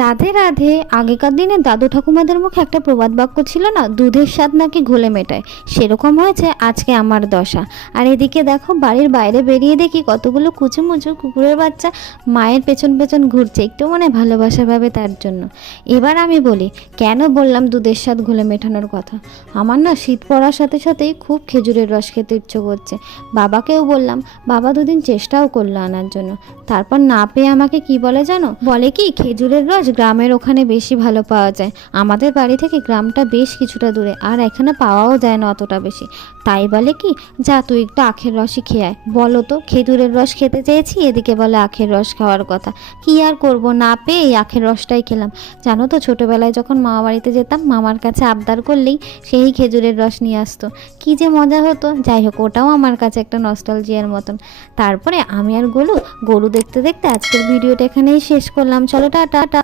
রাধে রাধে। আগেকার দিনে দাদু ঠাকুমাদের মুখে একটা প্রবাদ বাক্য ছিল না, দুধের স্বাদ নাকি ঘোলে মেটায়। সেরকম হয়েছে আজকে আমার দশা। আর এদিকে দেখো, বাড়ির বাইরে বেরিয়ে দেখি কতগুলো কুচুমুচু কুকুরের বাচ্চা মায়ের পেছন পেছন ঘুরছে, একটু মনে ভালোবাসা পাবে তার জন্য। এবার আমি বলি, কেন বললাম দুধের স্বাদ ঘোলে মেটানোর কথা? আমার না শীত পড়ার সাথে সাথেই খুব খেজুরের রস খেতে ইচ্ছে করছে। বাবাকেও বললাম, বাবা দুদিন চেষ্টাও করলো আনার জন্য। তারপর না পেয়ে আমাকে কি বলে জানো? বলে কি, খেজুরের রস গ্রামের ওখানে বেশি ভালো পাওয়া যায়। আমাদের বাড়ি থেকে গ্রামটা বেশ কিছুটা দূরে, আর এখানে পাওয়াও যায় না অতটা বেশি। তাই বলে কি, যা তুই একটু আখের রসই খেয়ে আয়। বলো তো, খেজুরের রস খেতে চেয়েছি, এদিকে বলে আখের রস খাওয়ার কথা। কি আর করব, না পেয়ে এই আখের রসটাই খেলাম। জানো তো, ছোটোবেলায় যখন মামা বাড়িতে যেতাম, মামার কাছে আবদার করলেই সেই খেজুরের রস নিয়ে আসতো। কি যে মজা হতো। যাই হোক, ওটাও আমার কাছে একটা নস্টালজিয়ার মতন। তারপরে আমি আর গরু দেখতে দেখতে আজকের ভিডিওটা এখানেই শেষ করলাম। চলো টাটা।